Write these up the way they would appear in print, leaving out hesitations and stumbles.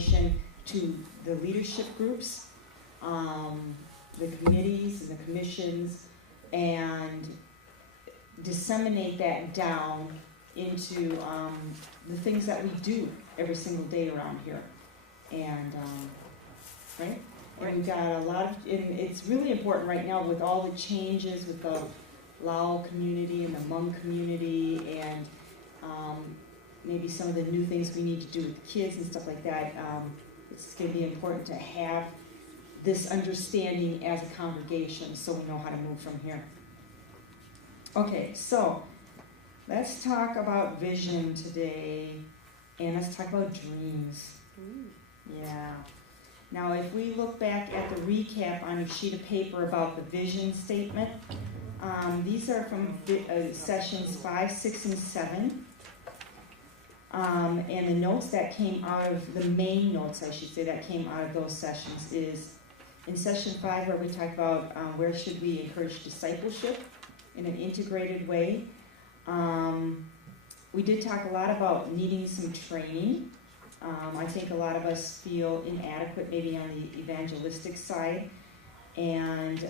to the leadership groups, the committees and the commissions, and disseminate that down into the things that we do every single day around here. And right? And we've got a lot of, and it's really important right now with all the changes with the Lao community and the Hmong community, and maybe some of the new things we need to do with the kids and stuff like that. It's going to be important to have this understanding as a congregation so we know how to move from here. Okay, so let's talk about vision today, and let's talk about dreams. Yeah. Now, if we look back at the recap on your sheet of paper about the vision statement, these are from sessions 5, 6, and 7. And the notes that came out of, the main notes, I should say, that came out of those sessions is in session 5 where we talked about where should we encourage discipleship in an integrated way. We did talk a lot about needing some training. I think a lot of us feel inadequate maybe on the evangelistic side. And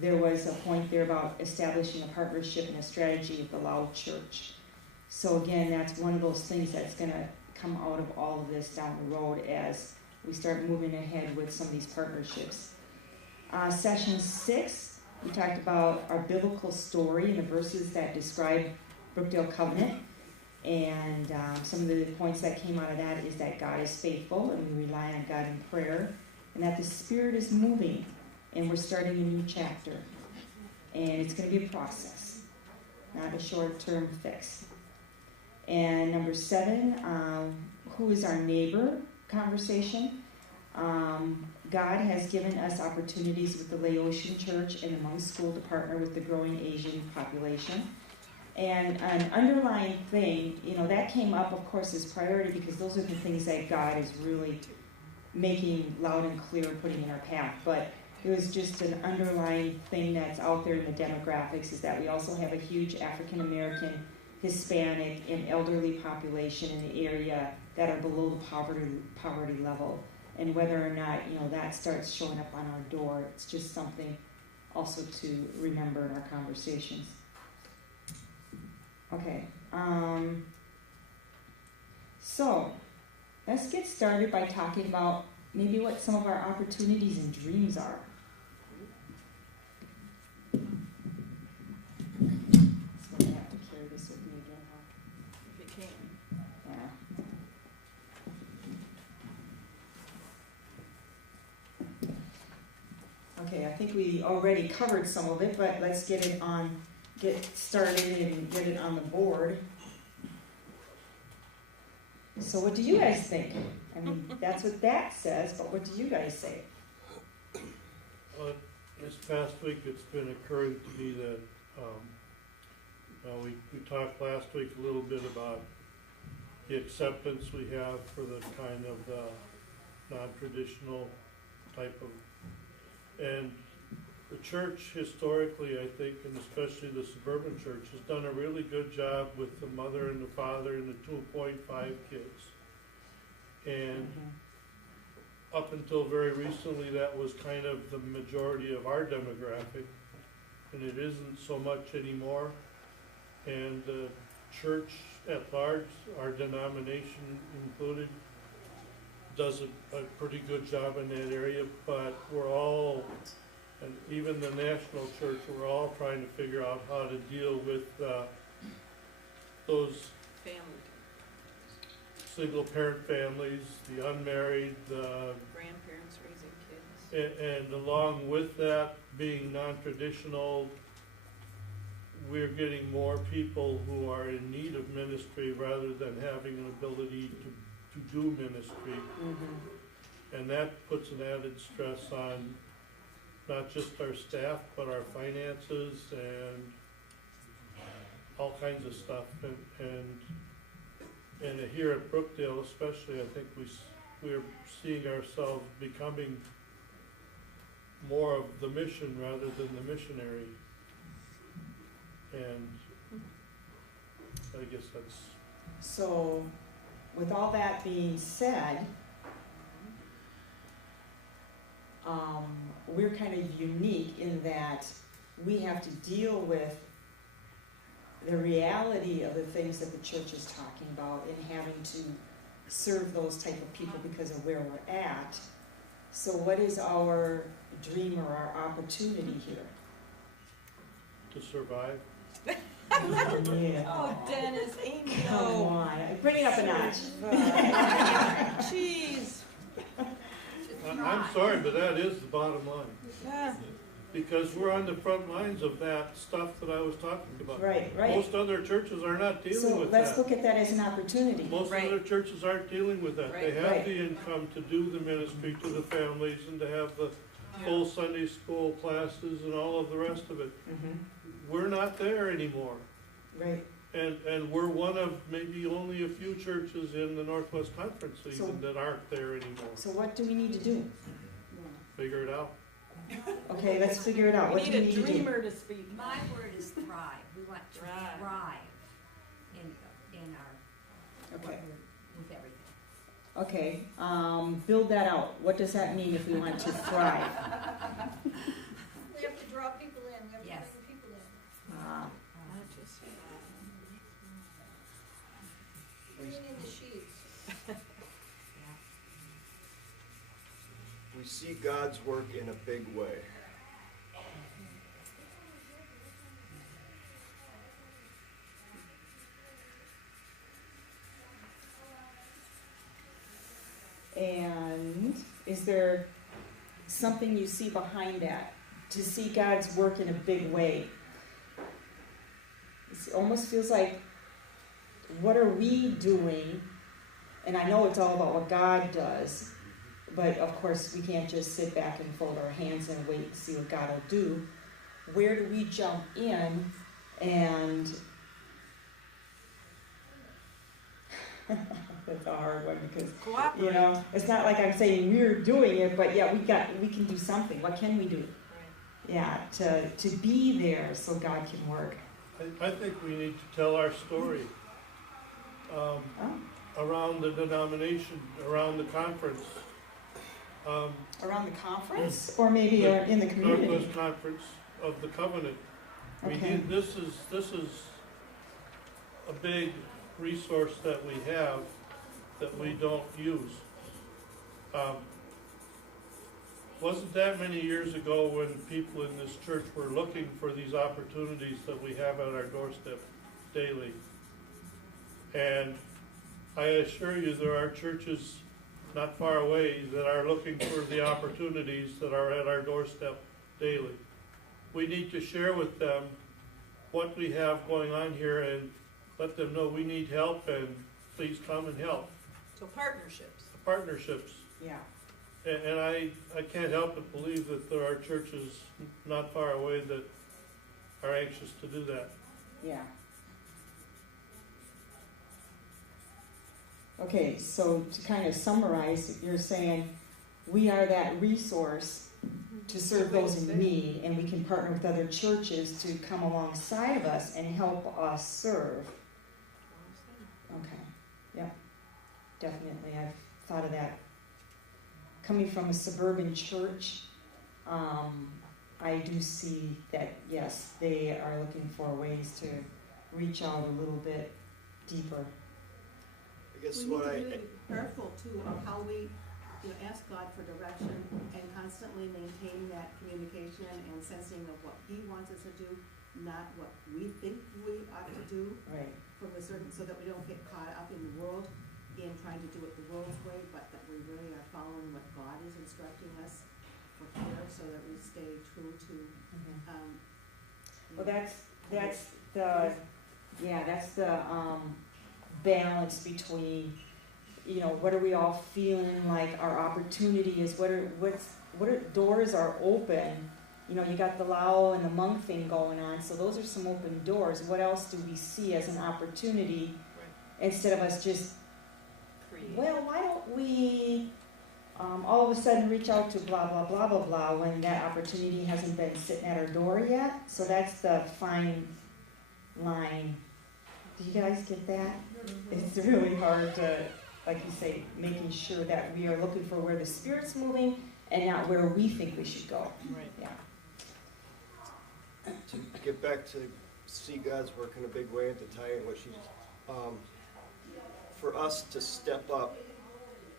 there was a point there about establishing a partnership and a strategy with the Lao Church. So again, that's one of those things that's going to come out of all of this down the road as we start moving ahead with some of these partnerships. Session 6, we talked about our biblical story and the verses that describe Brookdale Covenant. And some of the points that came out of that is that God is faithful and we rely on God in prayer, and that the Spirit is moving and we're starting a new chapter. And it's going to be a process, not a short-term fix. And number 7, who is our neighbor conversation. God has given us opportunities with the Laotian Church and the Hmong School to partner with the growing Asian population. And an underlying thing, that came up, of course, as priority because those are the things that God is really making loud and clear, putting in our path. But it was just an underlying thing that's out there in the demographics is that we also have a huge African American, Hispanic, and elderly population in the area that are below the poverty level. And whether or not, that starts showing up on our door, it's just something also to remember in our conversations. Okay, so let's get started by talking about maybe what some of our opportunities and dreams are. So I have to carry this with me again, huh? If you can. Yeah. Okay, I think we already covered some of it, but let's get started and get it on the board. So what do you guys think? I mean, that's what that says, but what do you guys say? This past week it's been occurring to me that we talked last week a little bit about the acceptance we have for the kind of non-traditional type of, and the church historically, I think, and especially the suburban church, has done a really good job with the mother and the father and the 2.5 kids. And up until very recently, that was kind of the majority of our demographic, and it isn't so much anymore. And the church at large, our denomination included, does a pretty good job in that area, but we're all, and even the national church, we're all trying to figure out how to deal with those Family. single parent families, the unmarried, the Grandparents raising kids. and along with that being non-traditional, we're getting more people who are in need of ministry rather than having an ability to do ministry. Mm-hmm. And that puts an added stress on not just our staff, but our finances and all kinds of stuff. And here at Brookdale especially, I think we're seeing ourselves becoming more of the mission rather than the missionary. And I guess that's... So with all that being said, we're kind of unique in that we have to deal with the reality of the things that the church is talking about and having to serve those type of people because of where we're at. So what is our dream or our opportunity here? To survive. Yeah. Oh, Dennis, ain't Come no. on, bring it up a notch. Jeez. I'm sorry, but that is the bottom line. Yeah. Because we're on the front lines of that stuff that I was talking about. Right. Most other churches are not dealing So with let's that. look at that as an opportunity. Most Right. other churches aren't dealing with that. They Right. have Right. the income to do the ministry to the families and to have the full Sunday school classes and all of the rest of it. We're not there anymore. Right. And we're one of maybe only a few churches in the Northwest Conference So- even that aren't there anymore. So what do we need to do? Figure it out. Okay, let's figure it out. We What do need we a need to do? dreamer to speak. My word is thrive. We want to Thrive. thrive in our, Okay. with everything. Okay, build that out. What does that mean if we want to thrive? We have to draw people in, we have to Yes. bring people in. Ah, Bringing in the sheets. We see God's work in a big way. and is there something you see behind that? To see God's work in a big way. It almost feels like, what are we doing? And I know it's all about what God does, but of course we can't just sit back and fold our hands and wait and see what God will do. Where do we jump in and that's a hard one because Cooperate. you know, it's not like I'm saying we're doing it, but yeah, we can do something. What can we do? Yeah, to be there so God can work. I think we need to tell our story around the denomination, around the conference. Around the conference, or maybe in the community. Northwest Conference of the Covenant. We Okay. need, this is a big resource that we have that we don't use. Wasn't that many years ago when people in this church were looking for these opportunities that we have at our doorstep daily. And I assure you there are churches not far away that are looking for the opportunities that are at our doorstep daily. We need to share with them what we have going on here and let them know we need help and please come and help. So partnerships. Partnerships. Yeah. And I can't help but believe that there are churches not far away that are anxious to do that. Yeah. Okay, so to kind of summarize, you're saying we are that resource to serve those in need, and we can partner with other churches to come alongside of us and help us serve. Okay, yeah, definitely. I've thought of that. Coming from a suburban church, I do see that, yes, they are looking for ways to reach out a little bit deeper. I guess We need what to I, be really prayerful too of how we, ask God for direction and constantly maintain that communication and sensing of what He wants us to do, not what we think we ought to do Right. from a certain, so that we don't get caught up in the world in trying to do it the world's way, but that we really are following what God is instructing us for here, so that we stay true to, Well, that's the balance between, what are we all feeling like our opportunity is, what are doors are open. You got the Lao and the monk thing going on, so those are some open doors. What else do we see as an opportunity instead of us just, well, why don't we all of a sudden reach out to blah, blah, blah, blah, blah, when that opportunity hasn't been sitting at our door yet? So that's the fine line. Do you guys get that? It's really hard to like you say, making sure that we are looking for where the Spirit's moving and not where we think we should go. Right. Yeah. To get back to see God's work in a big way and to tie in what she, for us to step up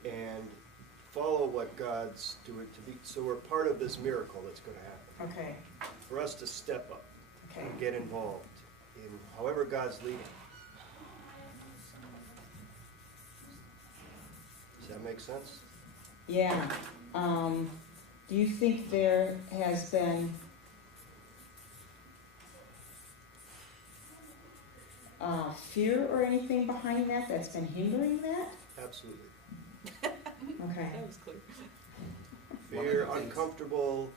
and follow what God's doing to be, so we're part of this miracle that's going to happen. Okay. For us to step up Okay. and get involved in however God's leading. Does that make sense? Yeah. Do you think there has been fear or anything behind that that's been hindering that? Absolutely. Okay. That was clear. Fear, uncomfortable,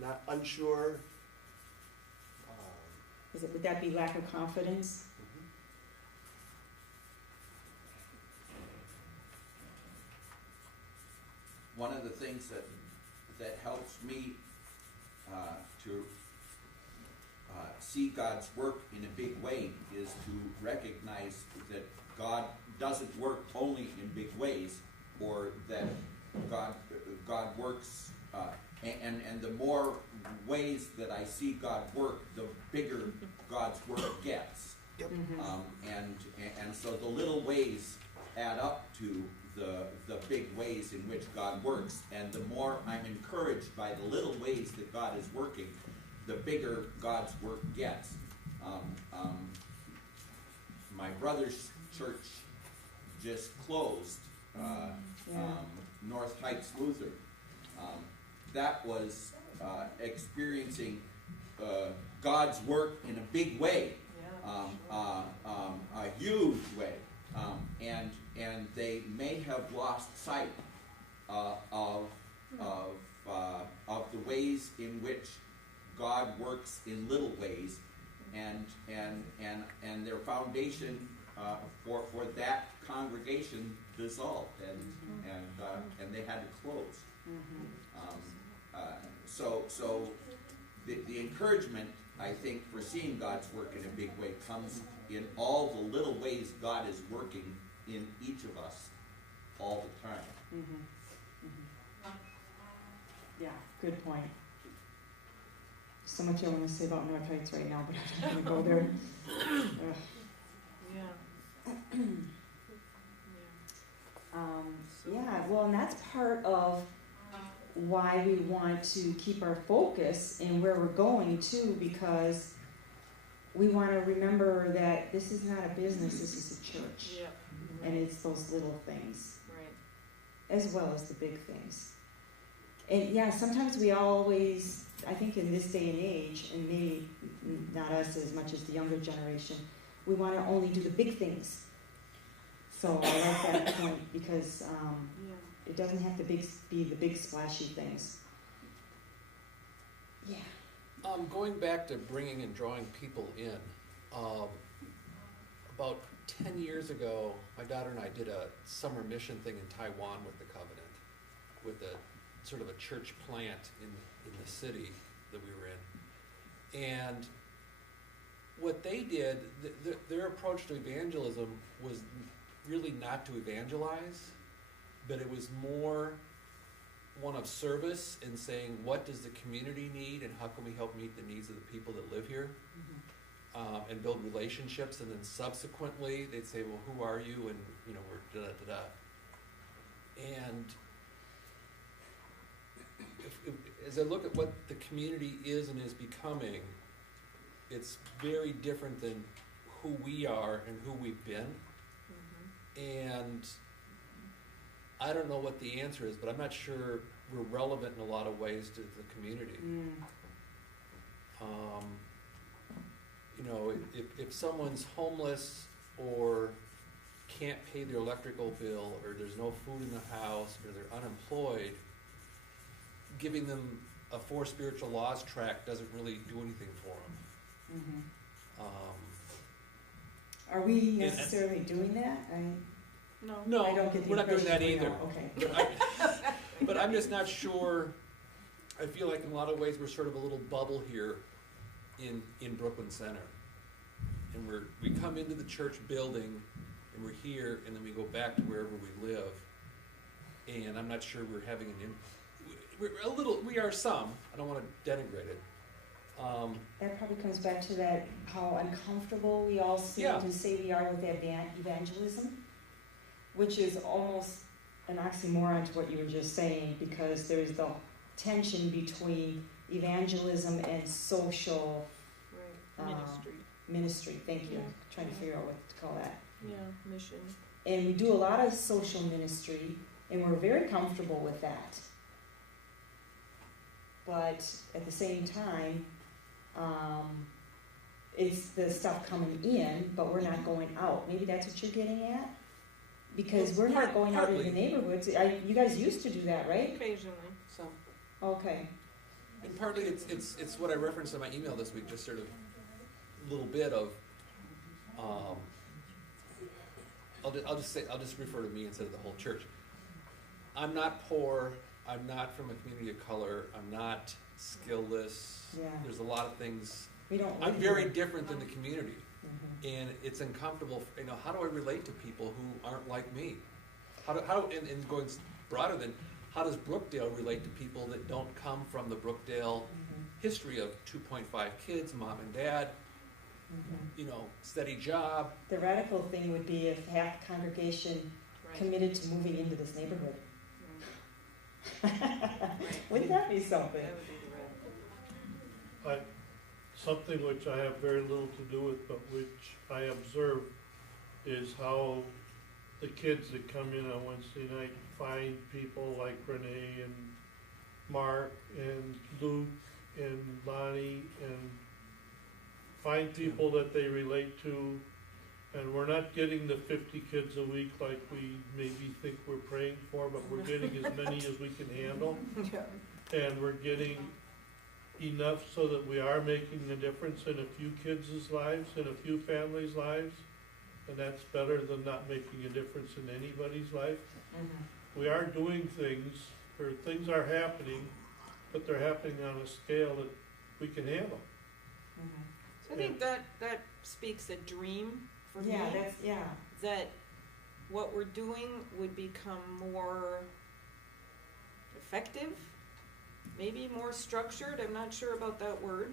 not unsure. Would that be lack of confidence? One of the things that helps me to see God's work in a big way is to recognize that God doesn't work only in big ways, or that God works, and the more ways that I see God work, the bigger God's work gets. Yep. And so the little ways add up to the big ways in which God works, and the more I'm encouraged by the little ways that God is working, the bigger God's work gets. My brother's church just closed, North Heights Lutheran. That was experiencing God's work in a big way, a huge way, and they may have lost sight of the ways in which God works in little ways, and their foundation for that congregation dissolved, and they had to close. So the encouragement, I think, for seeing God's work in a big way comes in all the little ways God is working in each of us all the time. Yeah, good point. So much I want to say about North Heights right now, but I'm not going to go there. Ugh. Yeah. Yeah, well, and that's part of why we want to keep our focus in where we're going too, because we want to remember that this is not a business, this is a church. Yeah. And it's those little things, Right. as well as the big things. And yeah, sometimes we always, I think in this day and age, and maybe not us as much as the younger generation, we want to only do the big things. So I like that point, because it doesn't have to be the big splashy things. Yeah. Going back to bringing and drawing people in, about 10 years ago, my daughter and I did a summer mission thing in Taiwan with the Covenant, with a sort of a church plant in the city that we were in. And what they did, their approach to evangelism was really not to evangelize, but it was more one of service and saying, what does the community need and how can we help meet the needs of the people that live here? And build relationships, and then subsequently they'd say, well, who are you? And we're da-da-da-da. And as I look at what the community is and is becoming, it's very different than who we are and who we've been. And I don't know what the answer is, but I'm not sure we're relevant in a lot of ways to the community. If someone's homeless or can't pay their electrical bill, or there's no food in the house, or they're unemployed, giving them a 4 spiritual laws tract doesn't really do anything for them. Are we necessarily doing that? No. I don't get the we're not doing that impression either. we are. Okay. But I'm just not sure. I feel like in a lot of ways we're sort of a little bubble here in Brooklyn Center. And we come into the church building and we're here, and then we go back to wherever we live, and I'm not sure we're having we are some, I don't wanna denigrate it. That probably comes back to that, how uncomfortable we all seem Yeah. to say we are with evangelism, which is almost an oxymoron to what you were just saying, because there's the tension between evangelism and social Right, Uh, ministry. Thank you. Yeah. Trying to figure out what to call that. yeah, mission. And we do a lot of social ministry, and we're very comfortable with that. But at the same time, it's the stuff coming in, but we're not going out. Maybe that's what you're getting at? Because we're not going out into the Partly. neighborhoods. You guys used to do that, right? Occasionally, some. Okay. And partly it's what I referenced in my email this week, just sort of a little bit of, I'll just refer to me instead of the whole church. I'm not poor, I'm not from a community of color, I'm not skillless. Yeah. There's a lot of things, We don't. I'm live very here. different than the community. Mhm. And it's uncomfortable, how do I relate to people who aren't like me? And going broader than, how does Brookdale relate to people that don't come from the Brookdale Mhm. history of 2.5 kids, mom and dad, Mhm. steady job? The radical thing would be if half the congregation Right. committed to moving into this neighborhood. Right. Wouldn't that be something? That would be the red. Something which I have very little to do with, but which I observe, is how the kids that come in on Wednesday night find people like Renee and Mark and Luke and Lonnie, and find people that they relate to. And we're not getting the 50 kids a week like we maybe think we're praying for, but we're getting as many as we can handle. Yeah. And we're getting enough so that we are making a difference in a few kids' lives, in a few families' lives. And that's better than not making a difference in anybody's life. Mhm. We are doing things, or things are happening, but they're happening on a scale that we can handle. Mhm. So I think that speaks a dream for me. Yeah, that's, yeah. That what we're doing would become more effective, maybe more structured, I'm not sure about that word.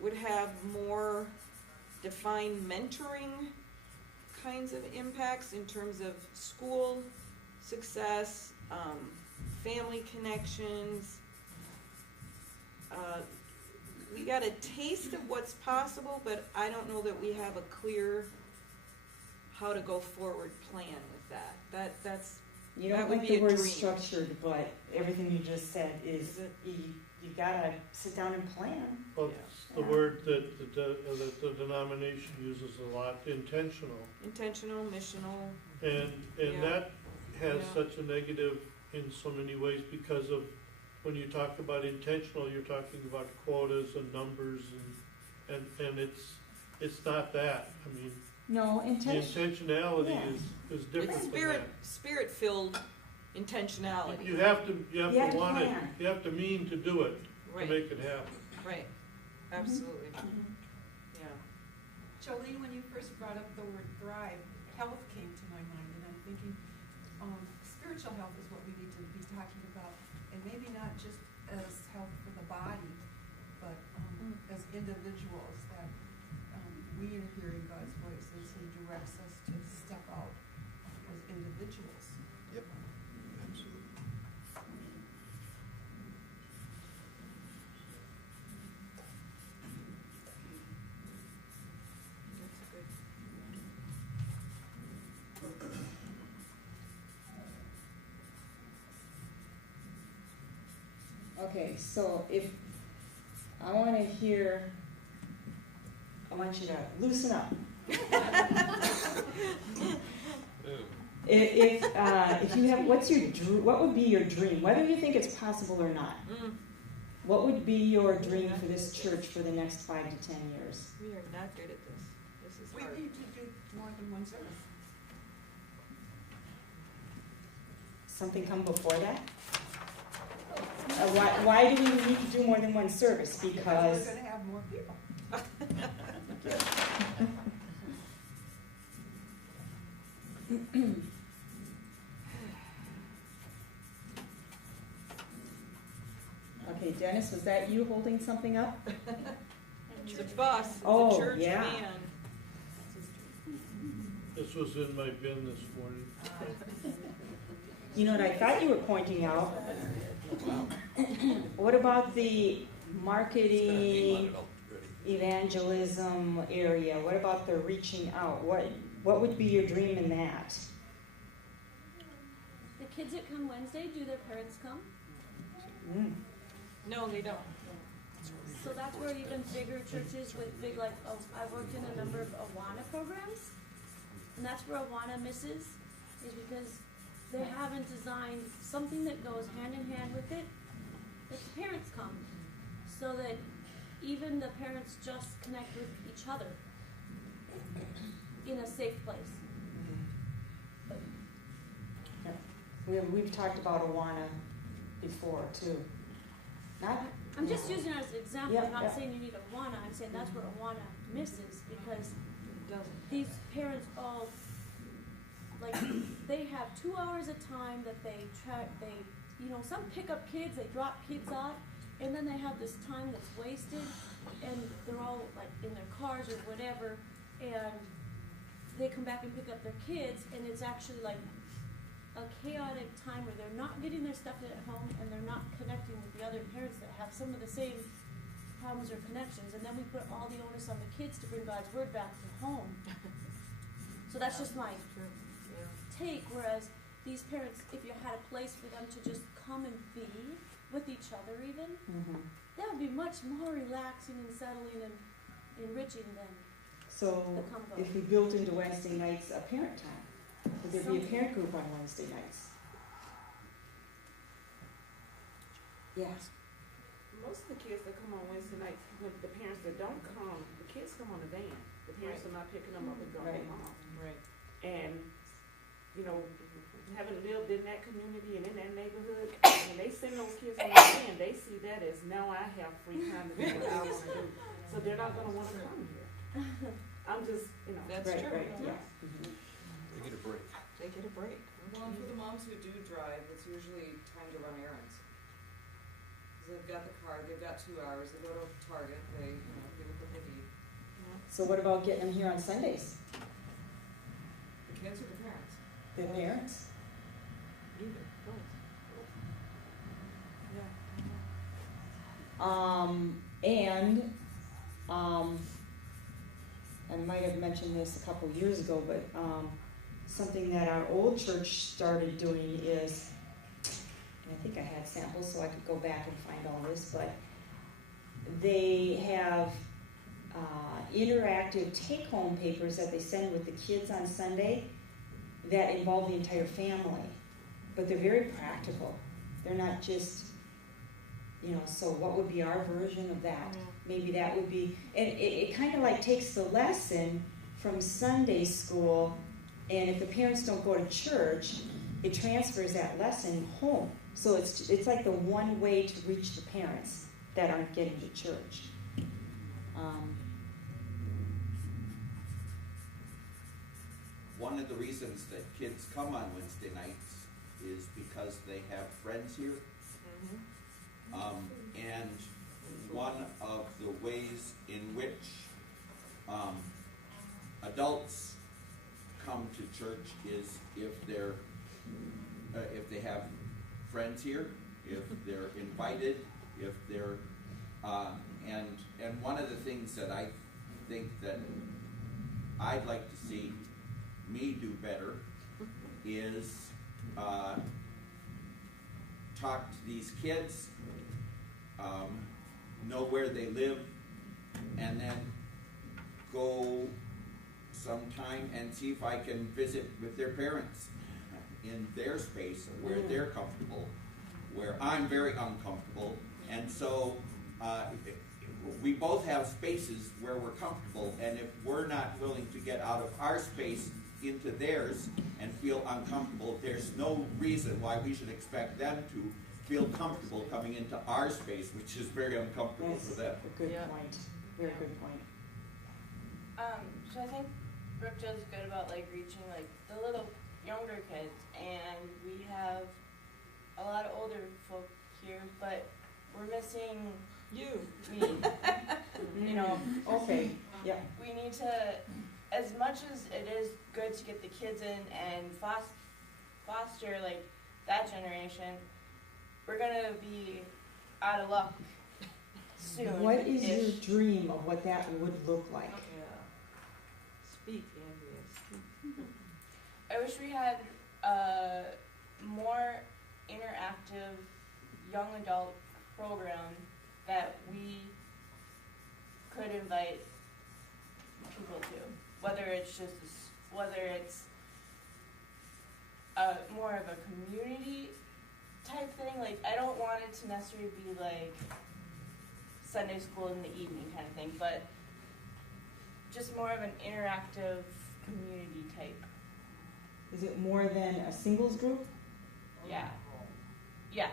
Would have more defined mentoring kinds of impacts in terms of school success, family connections. We got a taste of what's possible, but I don't know that we have a clear how to go forward plan with that. That's You That don't would like be the a word dream. structured, but everything you just said is, Is it- you gotta sit down and plan. Well, Yeah. it's the Yeah. word that the denomination uses a lot, intentional. intentional, missional. And Yeah. that has Yeah. such a negative in so many ways, because of, when you talk about intentional, you're talking about quotas and numbers, and it's not that. I mean, No, the intention. intentionality Yeah. is different It's than that. spirit-filled intentionality. You have to You have to want it, plan. you have to mean to do it, to Right, make it happen. right, absolutely, yeah. Jolene, when you first brought up the word thrive, health came to my mind, and I'm thinking, spiritual health is what we need to be talking about, and maybe not just as health for the body, but as individuals, that we are hearing God's voice as He directs us to step out as individuals. Yep, absolutely. That's good. Okay, so if, I wanna hear, I want you to loosen up. If you have, what would be your dream, whether you think it's possible or not? What would be your dream for this church for the next 5 to 10 years? We are not good at this. This is We hard. need to do more than one service. Something come before that? Why do we need to do more than one service? Because, We're gonna have more people. Okay, Dennis, was that you holding something up? The bus, Oh, the church yeah. van. This was in my bin this morning. You know what I thought you were pointing out? What about the marketing, evangelism area? What about the reaching out? What would be your dream in that? The kids that come Wednesday, do their parents come? Mm. No, they don't. So that's where even bigger churches with big, like, I worked in a number of Awana programs, and that's where Awana misses, is because they haven't designed something that goes hand in hand with it, that the parents come, so that even the parents just connect with each other in a safe place. We've talked about Awana before too. Not. I'm just using it as an example. Yeah, I'm not yeah. saying you need Awana. I'm saying that's where Awana misses, because It doesn't. these parents all, like, they have 2 hours of time that they try, some pick up kids, they drop kids off, and then they have this time that's wasted, and they're all like in their cars or whatever, and they come back and pick up their kids, and it's actually like a chaotic time where they're not getting their stuff at home, and they're not connecting with the other parents that have some of the same problems or connections, and then we put all the onus on the kids to bring God's word back to home. So that's just my take, whereas these parents, if you had a place for them to just come and be with each other even, that would be much more relaxing and settling and enriching than So the combo. if we built into Wednesday nights a parent time, would there be a parent group on Wednesday nights? Yes. Most of the kids that come on Wednesday nights, when the parents that don't come, the kids come on the van. The parents are not picking them up and dropping them off. Right. And, having lived in that community and in that neighborhood, when they send those kids on the van, they see that as, now I have free time to do what I want to do. So they're not gonna wanna come here. I'm just, That's Right, true. right, yeah. They get a break. They get a break. Well, and for the moms who do drive, it's usually time to run errands. Cause they've got the car, they've got 2 hours, they go to Target, they, get what they need. So what about getting them here on Sundays? The kids or the parents? The parents? either, both. I might have mentioned this a couple years ago, but something that our old church started doing is, and I think I had samples so I could go back and find all this, but they have interactive take-home papers that they send with the kids on Sunday that involve the entire family, but they're very practical. They're not just, so what would be our version of that? Maybe that would be, and it kind of like takes the lesson from Sunday school, and if the parents don't go to church, it transfers that lesson home. So it's like the one way to reach the parents that aren't getting to church. One of the reasons that kids come on Wednesday nights is because they have friends here. And one of the ways in which adults come to church is if they have friends here, if they're invited, if they're and one of the things that I think that I'd like to see me do better is talk to these kids, know where they live, and then go sometime and see if I can visit with their parents in their space where they're comfortable, where I'm very uncomfortable, and so we both have spaces where we're comfortable, and if we're not willing to get out of our space into theirs and feel uncomfortable, there's no reason why we should expect them to feel comfortable coming into our space, which is very uncomfortable That's for them. a good point. Very good point. So I think Brooke does good about like reaching like the little younger kids, and we have a lot of older folk here, but we're missing You. me. You know, Okay, yeah. we need to, as much as it is good to get the kids in and foster like that generation, we're gonna be out of luck soon. What is your dream of what that would look like? Speak, Andrea, speak. I wish we had a more interactive young adult program that we could invite people to, whether it's more of a community type thing. Like, I don't want it to necessarily be like Sunday school in the evening kind of thing, but just more of an interactive community type. Is it more than a singles group? Yeah. Yeah.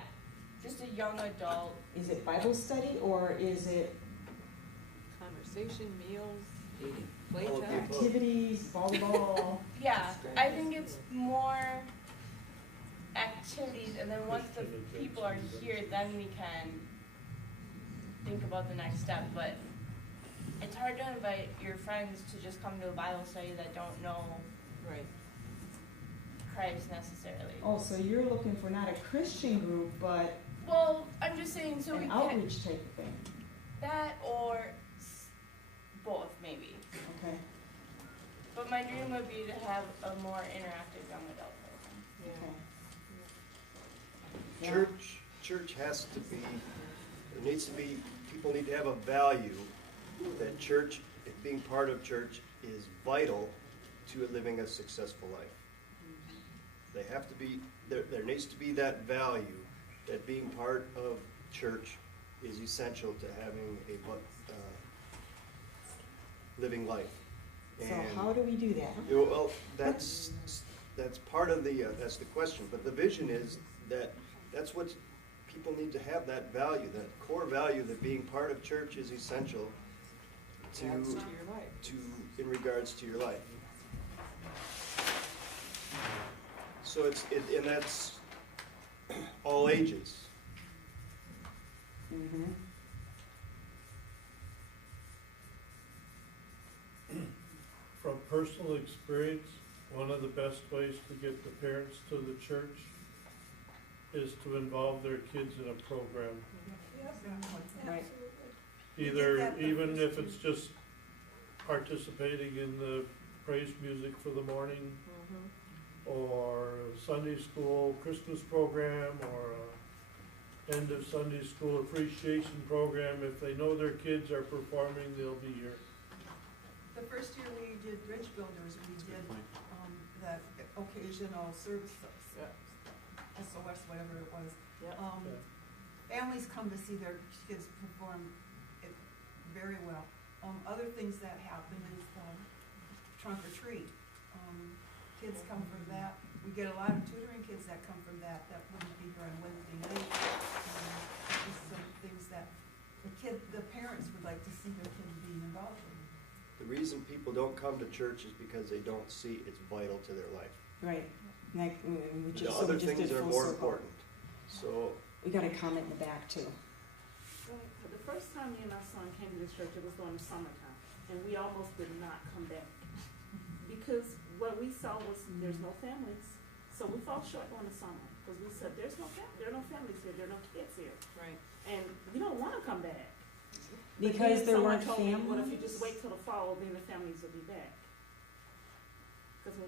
Just a young adult. Is it Bible study or is it Conversation, meals, All of the playtime. above. activities, volleyball? Yeah, I think it's more activities, and then once the people are here, then we can think about the next step. But it's hard to invite your friends to just come to a Bible study that don't know Right. Christ necessarily. Oh, so you're looking for not a Christian group, but Well, I'm just saying, so we an can outreach type of thing. that or both maybe. Okay. But my dream would be to have a more interactive young adult program. Okay. Church has to be, there needs to be, people need to have a value that church, being part of church is vital to living a successful life. They have to be, there needs to be that value that being part of church is essential to having a living life. So how do we do that? Well, that's part of that's the question, but the vision is that's what people need to have, that value, that core value that being part of church is essential to Adds to your life. in regards to your life. So and that's all ages. Mm-hmm. From personal experience, one of the best ways to get the parents to the church is to involve their kids in a program. Right. Either, even if it's just participating in the praise music for the morning, or Sunday school Christmas program, or a end of Sunday school appreciation program. If they know their kids are performing, they'll be here. The first year we did Bridge Builders, we did, that occasional service, SOS, whatever it was. Yep. Families come to see their kids perform it very well. Other things that happen is, trunk or treat. Kids come from that. We get a lot of tutoring kids that come from that wouldn't be here on Wednesday night. Just some things that the parents would like to see their kids being involved in. The reason people don't come to church is because they don't see it's vital to their life. Right. Like, The other things are more important. So We got a comment in the back too. The first time me and our son came to this church, it was during the summertime, and we almost did not come back. Because what we saw was there's no families, so we fell short during the summer, because we said, there are no families here, there are no kids here, Right. and we don't wanna come back. Because But then there weren't someone told me, what if you families? just wait till the fall, then the families will be back? Because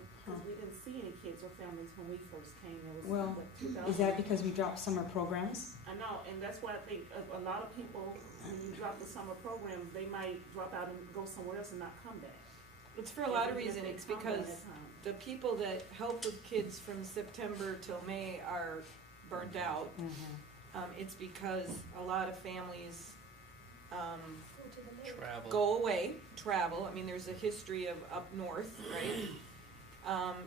we didn't see any kids or families when we first came, it was Well, what, 2000? Is that because we dropped summer programs? I know, and that's why I think a lot of people, when you drop the summer program, they might drop out and go somewhere else and not come back. It's for a lot of Even if reasons. they It's come by because that time. the people that help with kids from September till May are burnt out. It's because a lot of families, Travel. go away, travel. I mean, there's a history of up north, right?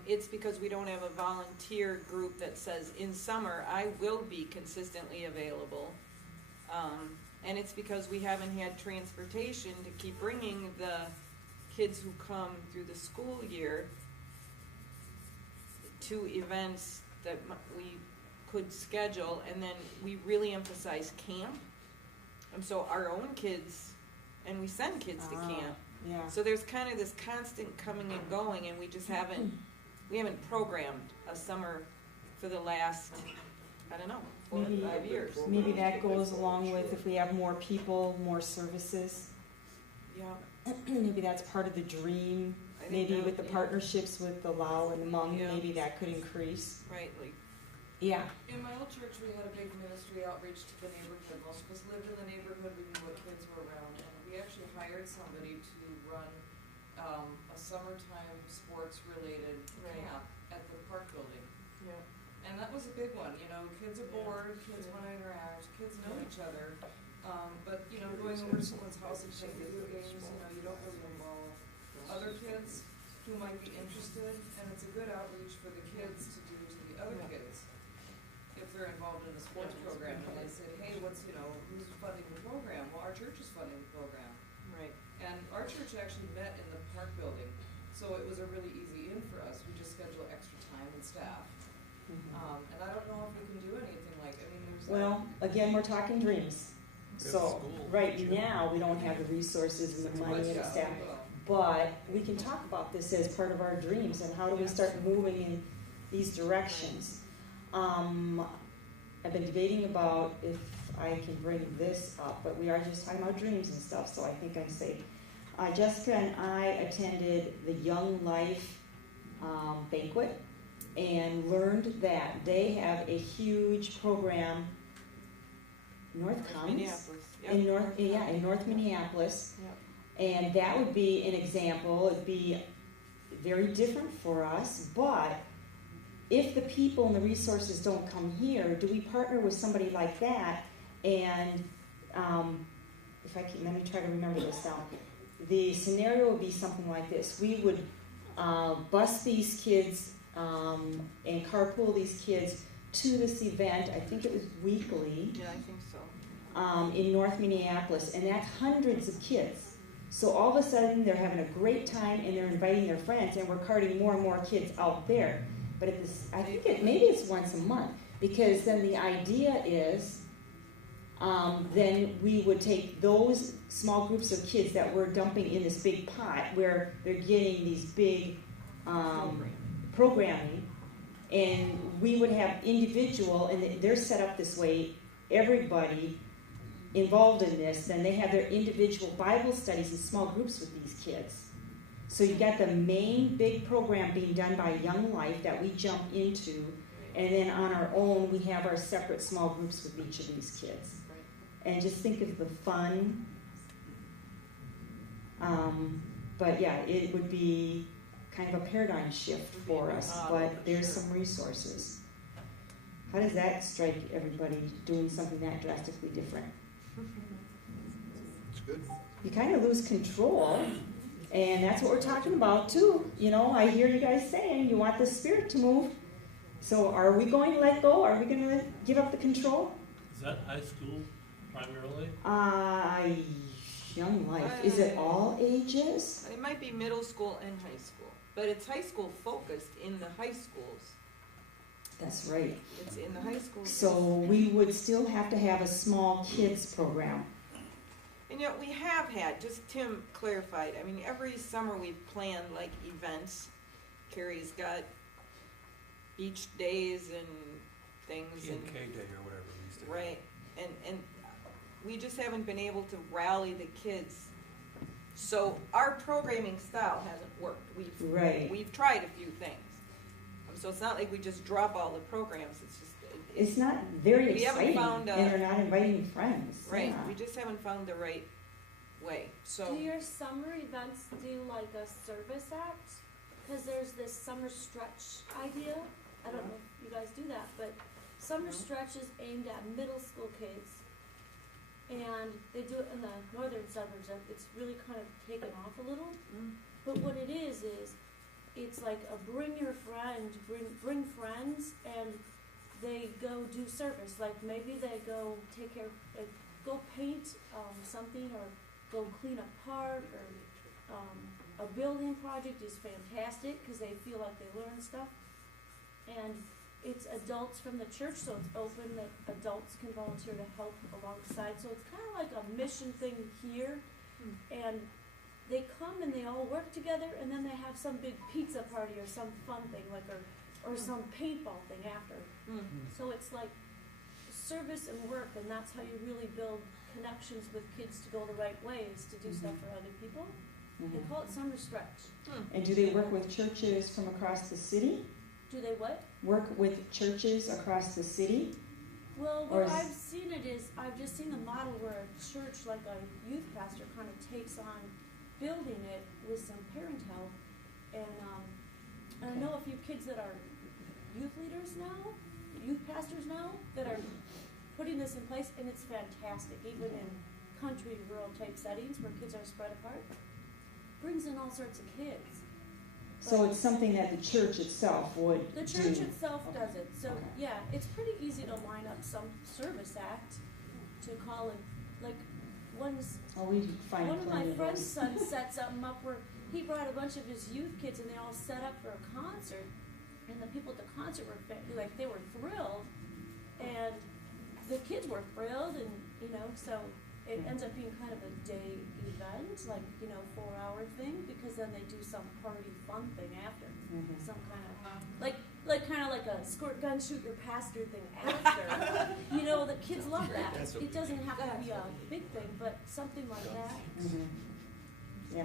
It's because we don't have a volunteer group that says, in summer, I will be consistently available. And it's because we haven't had transportation to keep bringing the kids who come through the school year 2 events that we could schedule, and then we really emphasize camp. And so our own kids, and we send kids to camp. Yeah. So there's kind of this constant coming and going, and we just haven't programmed a summer for the last, I don't know, 4 Maybe- or 5 years. Maybe that goes along with if we have more people, more services. Yeah. Maybe that's part of the dream. I think Maybe that- with the yeah. partnerships with the Lao and the Hmong, Yeah. maybe that could increase. Right, like, Yeah. In my old church, we had a big ministry outreach to the neighborhood. Most of us lived in the neighborhood, we knew what kids were around, and we actually hired somebody to run a summertime sports-related Right. camp at the park building. yeah. And that was a big one, you know, kids are Yeah. bored, kids wanna interact, kids know each other. But, you know, going over to someone's house and playing video games, you know, you don't really involve other kids who might be interested, and it's a good outreach for the kids to do to the other Yeah. kids. If they're involved in a sports program, and they say, hey, who's funding the program? Well, our church is funding the program. Right. And our church actually met in the park building, so it was a really easy in for us. We just schedule extra time and staff. And I don't know if we can do anything there's Well, again, we're talking dreams. Yeah, So, school, right gym. now, we don't have the resources and the money and the staff. But we can talk about this as part of our dreams and how do we start moving in these directions. I've been debating about if I can bring this up, but we are just talking about dreams and stuff, so I think I'm safe. Jessica and I attended the Young Life banquet and learned that they have a huge program, North Counties? Minneapolis. Yep. In North Minneapolis. Yep. And that would be an example. It'd be very different for us, but if the people and the resources don't come here, do we partner with somebody like that? And if I can, let me try to remember this now. The scenario would be something like this. We would bus these kids and carpool these kids to this event. I think it was weekly. Yeah, I think so. In North Minneapolis, and that's hundreds of kids. So all of a sudden, they're having a great time, and they're inviting their friends, and we're carting more and more kids out there. But I think maybe it's once a month, because then the idea is, then we would take those small groups of kids that we're dumping in this big pot, where they're getting these big programming, and we would have individual, and they're set up this way, everybody involved in this, then they have their individual Bible studies in small groups with these kids. So you got the main big program being done by Young Life that we jump into, and then on our own we have our separate small groups with each of these kids. And just think of the fun. But yeah, it would be kind of a paradigm shift for us, but there's some resources. How does that strike everybody, doing something that drastically different? It's good. You kind of lose control, and that's what we're talking about too. You know, I hear you guys saying you want the Spirit to move. So are we going to let go? Are we going to give up the control? Is that high school primarily? Young Life. Is it all ages? It might be middle school and high school, but it's high school focused in the high schools. That's right. It's in the high schools. So we would still have to have a small kids program. And yet we have had, just Tim clarified, I mean, every summer we've planned like events. Carrie's got beach days and things. K Day or whatever we used to do. Right, and we just haven't been able to rally the kids. So our programming style hasn't worked. We've tried a few things. So it's not like we just drop all the programs, it's just. It's not very we haven't exciting, found and they're not inviting friends. Right, Yeah. we just haven't found the right way, so. Do your summer events do like a service act? Because there's this summer stretch idea. I don't know if you guys do that, but summer stretch is aimed at middle school kids. And they do it in the northern suburbs. It's really kind of taken off a little. But what it is it's like a bring your friend, bring friends, and they go do service. Like maybe they go take care, go paint something, or go clean a park, or a building project is fantastic because they feel like they learn stuff. And it's adults from the church, so it's open that adults can volunteer to help alongside. So it's kind of like a mission thing here. And they come and they all work together, and then they have some big pizza party or some fun thing, like or some paintball thing after. So it's like service and work, and that's how you really build connections with kids to go the right way, is to do stuff for other people. They call it summer stretch. And do they work with churches from across the city? Do they what? Work with churches across the city? Well, Or what is- I've seen it is, I've just seen a model where a church, like a youth pastor, kind of takes on building it with some parent help. And I know a few kids that are youth leaders now, youth pastors now, that are putting this in place, and it's fantastic, even in country, rural type settings where kids are spread apart. Brings in all sorts of kids. So it's something that the church itself would The church do. itself Okay. does it, so Okay. yeah, it's pretty easy to line up some service act to call it, like, one's, Oh, we find one of my plenty of friend's those. sons set something up where he brought a bunch of his youth kids and they all set up for a concert, and the people at the concert were, like, they were thrilled, and the kids were thrilled, and, you know, so it ends up being kind of a day event, like, 4-hour thing, because then they do some party fun thing after. Some kind of like a squirt gun, shoot your pastor thing after. The kids love that. It doesn't have to be a big thing, but something like that. Yeah.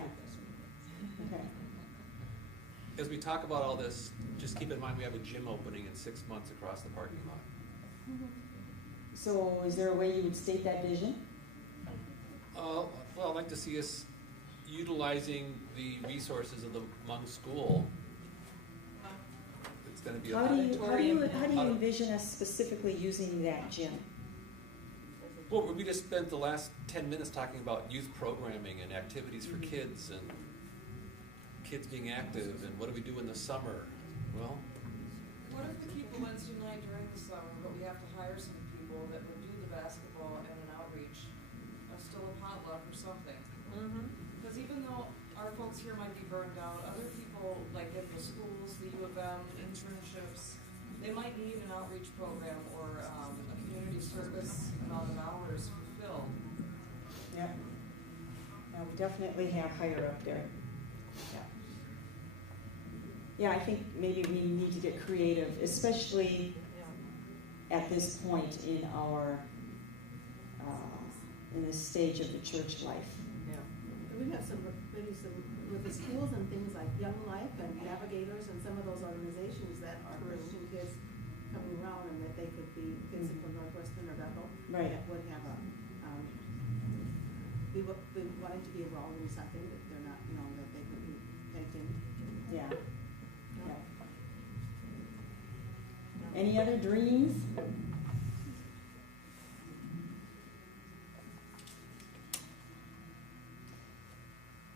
Okay. As we talk about all this, just keep in mind we have a gym opening in 6 months across the parking lot. So is there a way you would state that vision? Well, I'd like to see us utilizing the resources of the Hmong school. It's going to be a How do you auditorium. envision us specifically using that gym? Well, we just spent the last 10 minutes talking about youth programming and activities for kids and kids being active and what do we do in the summer? Well, What if we keep a Wednesday night during the summer, but we have to hire some people that will do the basketball and an outreach, still a potluck or something? Because even though our folks here might be burned out, other people, like at the schools, the U of M, internships, they might need an outreach program or a community service amount of hours fulfilled. Yep. Yeah, we definitely have higher up there. Yeah. Yeah, I think maybe we need to get creative, especially at this point in our, in this stage of the church life. We have maybe some, with the schools and things like Young Life and Navigators and some of those organizations that are encouraging kids coming around, and that they could be kids from Northwestern or Bethel. Right. That would have a, be wanting to be involved in something that they're not, that they could be taking. Yeah. Yeah. Any other dreams?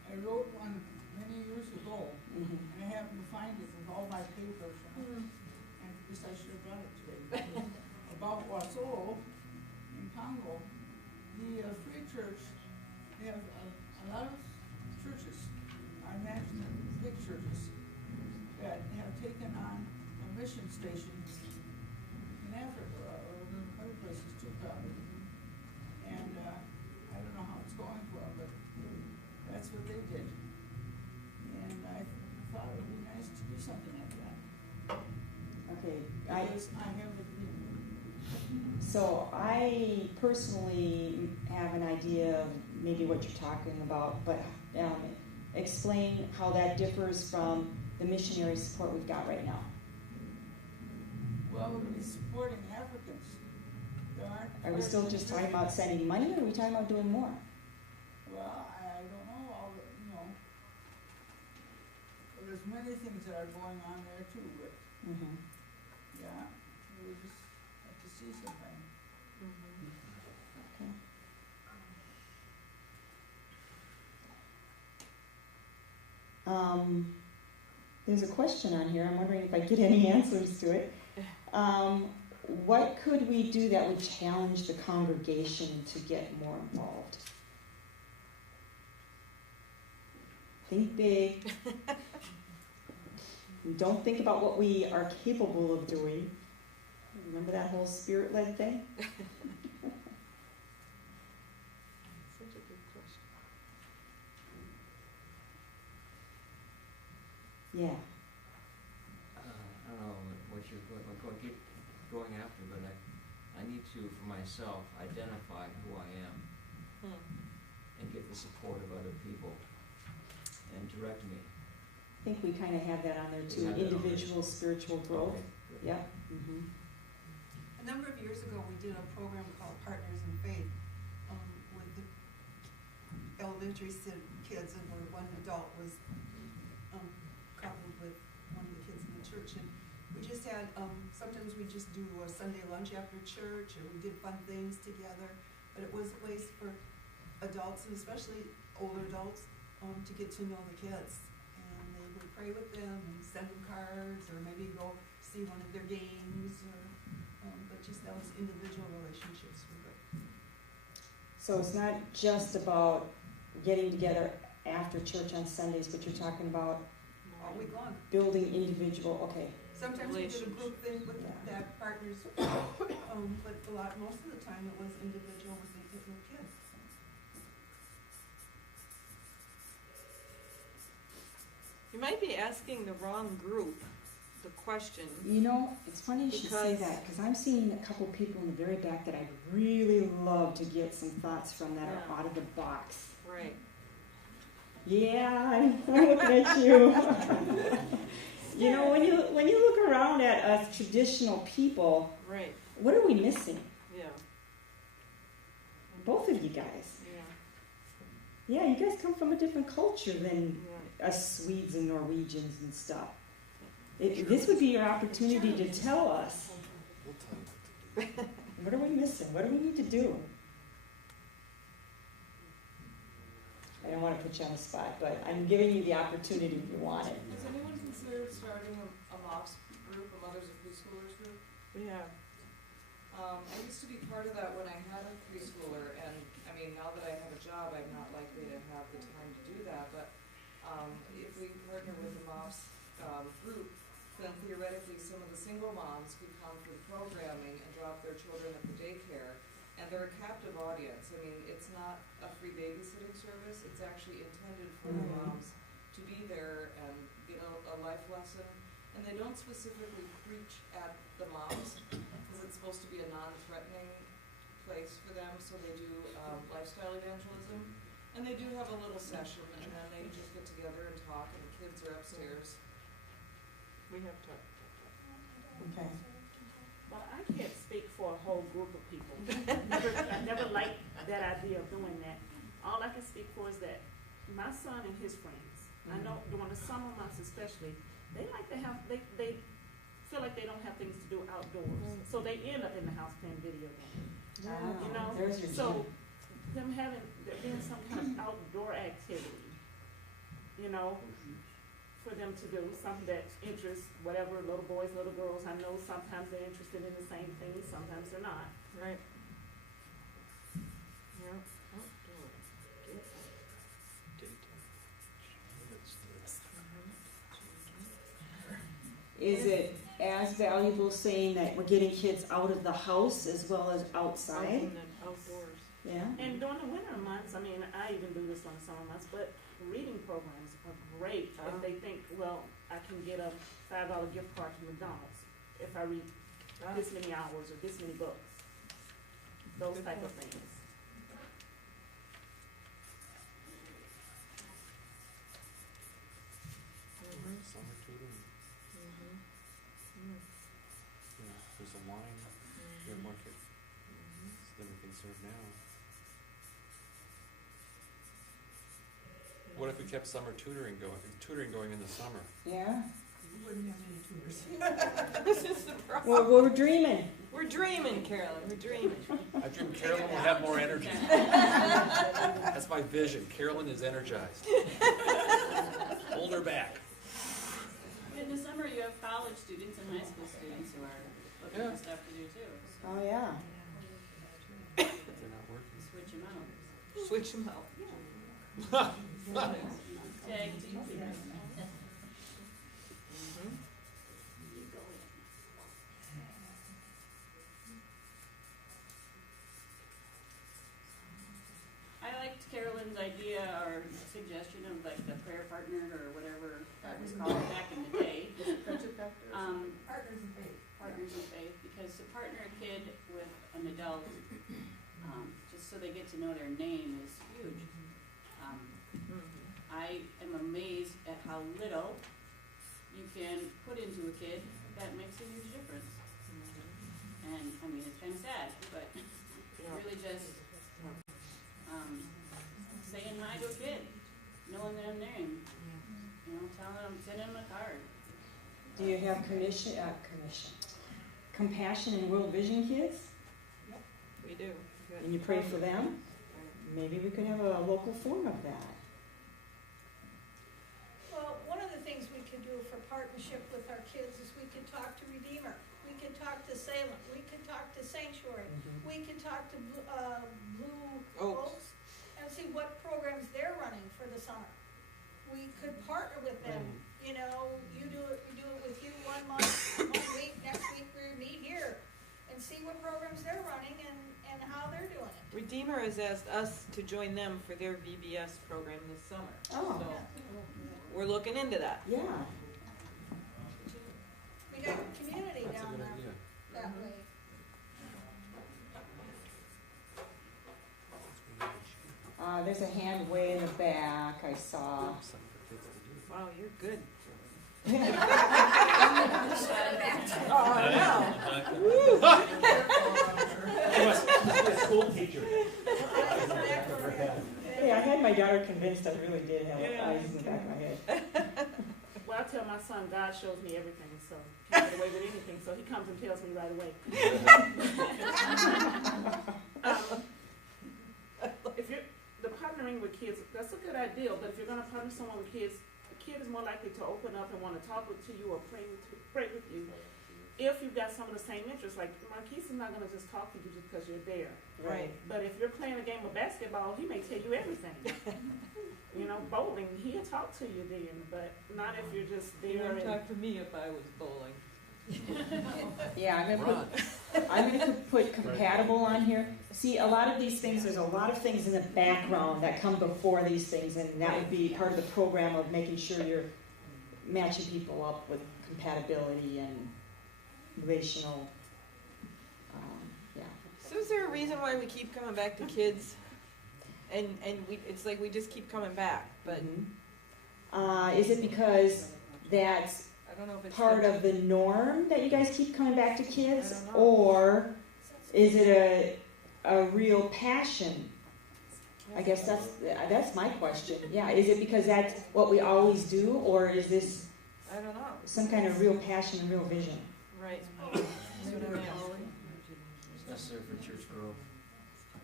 I wrote one many years ago, and I happened to find it with all my papers, and I guess I should have brought it today. About Wasolo in Congo, the Free Church, they have a lot of churches, I imagine big churches, that have taken on a mission station in Africa, or other places too, probably. And I don't know how it's going for them, but that's what they did. And I thought it would be nice to do something like that. Okay. Because I have a dream. So I personally have an idea of maybe what you're talking about, but explain how that differs from the missionary support we've got right now. Well, we'll be supporting Africans. There aren't. Are we still just talking about sending money, or are we talking about doing more? Well, I don't know, but there's many things that are going on there too, but, yeah, we just have to see something. Okay. There's a question on here. I'm wondering if I get any answers to it. What could we do that would challenge the congregation to get more involved? Think big. We don't think about what we are capable of doing. Remember that whole spirit-led thing? Such a good question. Yeah. I don't know what you're going after, but I need to, for myself, identify who I am and get the support of other people and direct me. I think we kind of have that on there We too, have that individual spiritual growth. Okay, good. Yeah. Mm-hmm. A number of years ago, we did a program called Partners in Faith with the elementary kids, and where one adult was coupled with one of the kids in the church. And we just had, sometimes we just do a Sunday lunch after church, and we did fun things together. But it was a place for adults, and especially older adults, to get to know the kids. And they would pray with them and send them cards, or maybe go see one of their games, or but just those individual relationships were good. So it's not just about getting together after church on Sundays, but you're talking about All week long. building individual, okay. Sometimes we did a group thing with that partners, but most of the time it was individual with the kids. You might be asking the wrong group the question. You know, it's funny you should say Because- that, because I'm seeing a couple people in the very back that I'd really love to get some thoughts from that Yeah. are out of the box. Right. Yeah, I'm looking at you. You know, when you look around at us traditional people, Right. what are we missing? Yeah. Both of you guys. Yeah. Yeah, you guys come from a different culture than Yeah. us Swedes and Norwegians and stuff. This would be your opportunity to tell us, We'll tell you what to do. what are we missing? What do we need to do? I don't want to put you on the spot, but I'm giving you the opportunity if you want it. Has anyone considered starting a MOPS group, a Mothers of Preschoolers group? Yeah. I used to be part of that when I had a preschooler, and I mean, now that I have a job, I'm not likely to have the time to do that, but if we partner with the MOPS group, then theoretically some of the single moms could come for the programming and drop their children at the daycare. And they're a captive audience. I mean, it's not a free babysitting service. It's actually intended for the moms to be there and get a life lesson. And they don't specifically preach at the moms because it's supposed to be a non-threatening place for them. So they do lifestyle evangelism. And they do have a little session, and then they just get together and talk, and the kids are upstairs. We have to. Okay. Well, I can't speak for a whole group of people. I never liked that idea of doing that. All I can speak for is that my son and his friends, I know during the summer months especially, they like to have, they feel like they don't have things to do outdoors. So they end up in the house playing video games. You know? There's your So them having, there being some kind of outdoor activity, you know, for them to do, something that interests whatever, little boys, little girls. I know sometimes they're interested in the same things, sometimes they're not. Right. Yeah. Outdoor. Is it as valuable saying that we're getting kids out of the house as well as outside? And then outdoors. Yeah. And during the winter months, I mean, I even do this during the summer months, but reading programs are great if they think, well, I can get a $5 gift card to McDonald's if I read this many hours or this many books. Those type of things. Summer tutoring, there's a line, your market, then we can serve now. What if we kept summer tutoring going in the summer? Yeah. We wouldn't have any tutors. This is the problem. We're dreaming. We're dreaming, Carolyn. We're dreaming. I dream Carolyn will have more energy. That's my vision. Carolyn is energized. Hold her back. In the summer, you have college students and high school students who are looking for stuff to do too. So Oh, yeah. If they're not working. switch them out. Switch them out. Tag team. Mhm. Carolyn's idea or suggestion of like the prayer partner or whatever that was called back in the day. Partners in faith. Partners in faith, because to partner a kid with an adult, just so they get to know their name is huge. I am amazed at how little you can put into a kid that makes a huge difference. And I mean, it's kind of sad, but really just saying hi to a kid, knowing their name, you know, telling them, sending them a card. Do you have compassion and world vision kids? We do. Good. And you pray for them? Maybe we could have a local form of that. Well, one of the things we could do for partnership with our kids is we could talk to Redeemer, we could talk to Salem, we could talk to Sanctuary, we could talk to Blue Oaks, and see what programs they're running for the summer. We could partner with them, you know, we do it with you 1 month, 1 week, next week we meet here, and see what programs they're running and how they're doing it. Redeemer has asked us to join them for their VBS program this summer. Oh. So we're looking into that. Yeah. We got community That's a down good there idea. that way. There's a hand way in the back I saw. Wow, you're good. Oh, School teacher. Hey, I had my daughter convinced I really did have eyes in the back of my head. Well, I tell my son, God shows me everything, so he can get away with anything, so he comes and tells me right away. If you're partnering with kids, that's a good idea, but if you're going to partner someone with kids, the kid is more likely to open up and want to talk to you or pray with you. If you've got some of the same interests, like Marquise is not going to just talk to you just because you're there. Right. But if you're playing a game of basketball, he may tell you everything. You know, bowling, he'll talk to you then, but not if you're just there. You wouldn't talk to me if I was bowling. Yeah, I'm gonna put compatible on here. See, a lot of these things, there's a lot of things in the background that come before these things, and that would be part of the program of making sure you're matching people up with compatibility and relational, yeah. So is there a reason why we keep coming back to kids? And it's like we just keep coming back, but is it because that's I don't know if it's part of the norm that you guys keep coming back to kids, or is it a real passion? I guess that's my question. Yeah, is it because that's what we always do, or is this I don't know. some kind of real passion and real vision? Right. That's what I'm asking. It's necessary for church growth.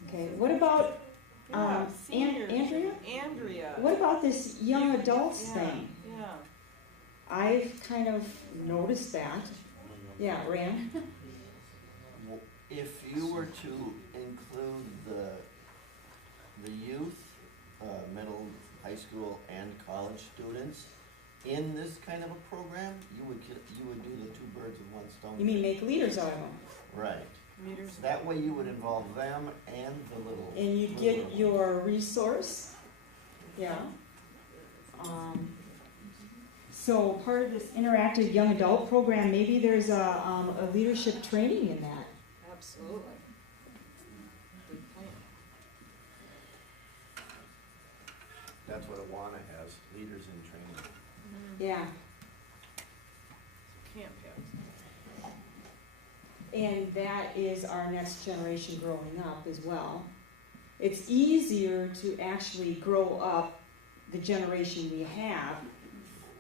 Okay, what about seniors. Andrea? Andrea. What about this young adults thing? Yeah. I've kind of noticed that. Yeah, Rand? If you were to include the youth, middle, high school, and college students in this kind of a program, you would do the two birds with one stone. You mean make leaders out of them? Right. Leaders. That way you would involve them and the little. And you get your resource. Yeah. So part of this interactive young adult program, maybe there's a leadership training in that. Absolutely. Good plan. That's what Awana has, leaders in training. Yeah. Camp has. And that is our next generation growing up as well. It's easier to actually grow up the generation we have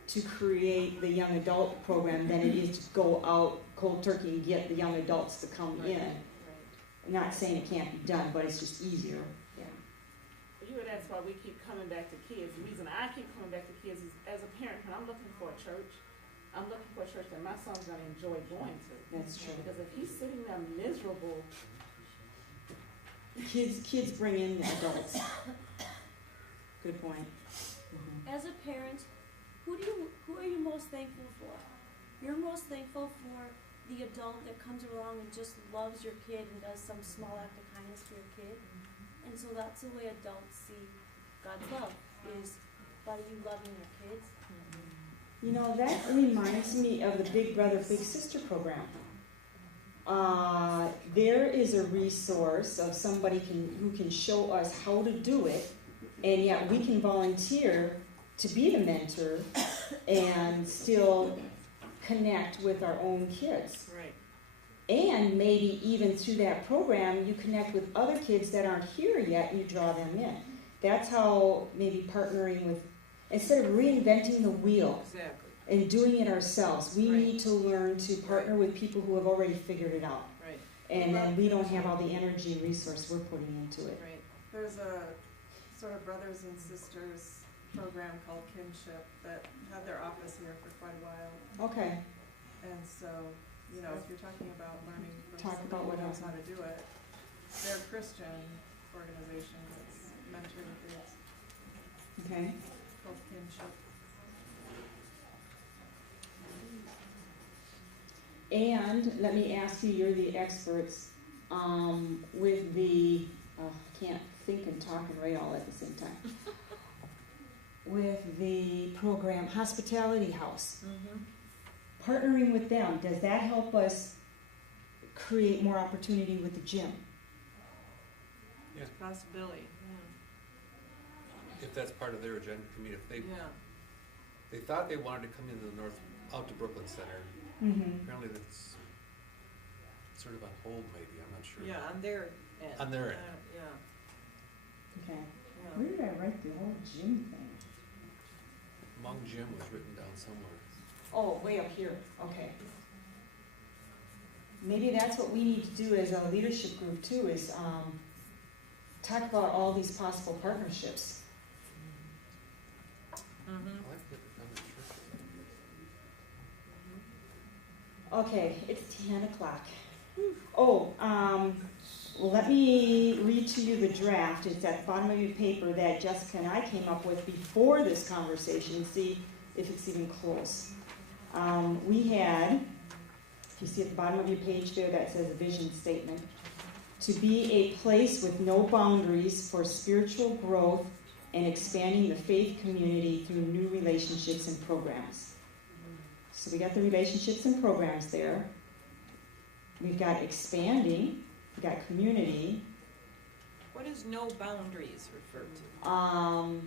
to create the young adult program than it is to go out cold turkey and get the young adults to come in. I'm not saying it can't be done, but it's just easier. Yeah. You would ask why we keep coming back to kids. The reason I keep coming back to kids is, as a parent, when I'm looking for a church, I'm looking for a church that my son's going to enjoy going to. That's true. Because if he's sitting there miserable, Kids bring in the adults. Good point. As a parent, who are you most thankful for? You're most thankful for the adult that comes along and just loves your kid and does some small act of kindness for your kid? And so that's the way adults see God's love, is by you loving your kids. You know, that reminds me of the Big Brother, Big Sister program. There is a resource of somebody who can show us how to do it, and yet we can volunteer to be the mentor and still connect with our own kids. Right. And maybe even through that program, you connect with other kids that aren't here yet, and you draw them in. That's how maybe partnering with, instead of reinventing the wheel, Exactly. and doing it ourselves. We Right. need to learn to partner with people who have already figured it out. Right. And then we don't have all the energy and resource we're putting into it. Right. There's a sort of brothers and sisters program called Kinship that had their office here for quite a while. Okay. And so, you know, if you're talking about learning from Talk somebody about what who knows else. how to do it, they're a Christian organization that's mentoring kids Okay. called Kinship. And let me ask you, you're the experts, with the, can't think and talk and write all at the same time. With the program Hospitality House, partnering with them, does that help us create more opportunity with the gym? Yeah. Possibility. If that's part of their agenda, I mean, if they, Yeah. they thought they wanted to come into the north, out to Brooklyn Center, Mm-hmm. apparently that's sort of on hold maybe, I'm not sure. Yeah, on their end. On their end. Yeah. Okay. Yeah. Where did I write the whole gym thing? Hmong Jim was written down somewhere. Oh, way up here, okay. Maybe that's what we need to do as a leadership group too, is talk about all these possible partnerships. I like the church. Okay, it's 10 o'clock. Oh, let me read to you the draft. It's at the bottom of your paper that Jessica and I came up with before this conversation, and see if it's even close. We had, if you see at the bottom of your page there, that says a vision statement, to be a place with no boundaries for spiritual growth and expanding the faith community through new relationships and programs. So we got the relationships and programs there. We've got expanding, we've got community. What is no boundaries referred to?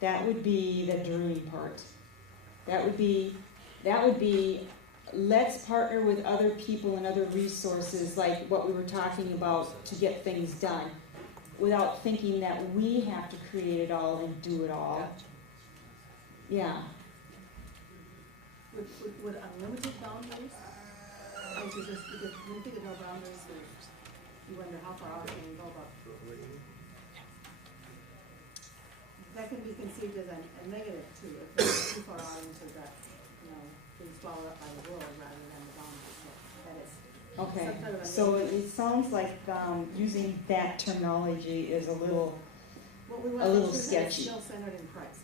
That would be the dream part. That would be, let's partner with other people and other resources, like what we were talking about, to get things done, without thinking that we have to create it all and do it all. Gotcha. Yeah. With unlimited boundaries, because when you think of no boundaries, you wonder how far out can you go, but that can be conceived as a negative too, if you're too far out into that, being swallowed up by the world rather than the boundaries. So that is Okay. some kind of a So negative. it sounds like using that terminology is a little What we a want little to do is sketchy. still centered in Christ.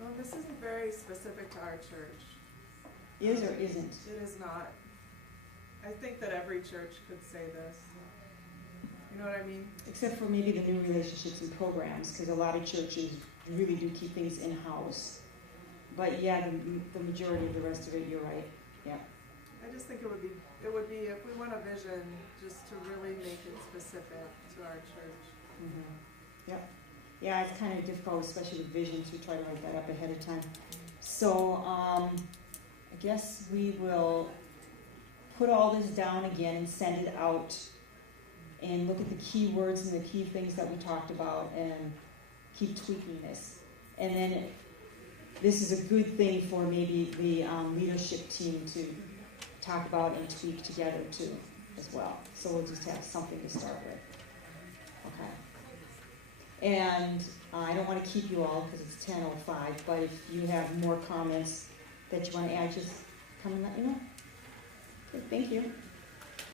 Well, this isn't very specific to our church. Is or isn't? It is not. I think that every church could say this. You know what I mean? Except for maybe the new relationships and programs, because a lot of churches really do keep things in-house. But yeah, the majority of the rest of it, you're right. Yeah. I just think it would be if we want a vision, just to really make it specific to our church. Mm-hmm. Yep. Yeah, it's kind of difficult, especially with visions. We try to write that up ahead of time. So I guess we will put all this down again and send it out, and look at the key words and the key things that we talked about, and keep tweaking this. And then this is a good thing for maybe the leadership team to talk about and tweak together too, as well. So we'll just have something to start with. Okay. And I don't want to keep you all because it's 10:05, but if you have more comments that you want to add, just come and let me know. Okay, thank you.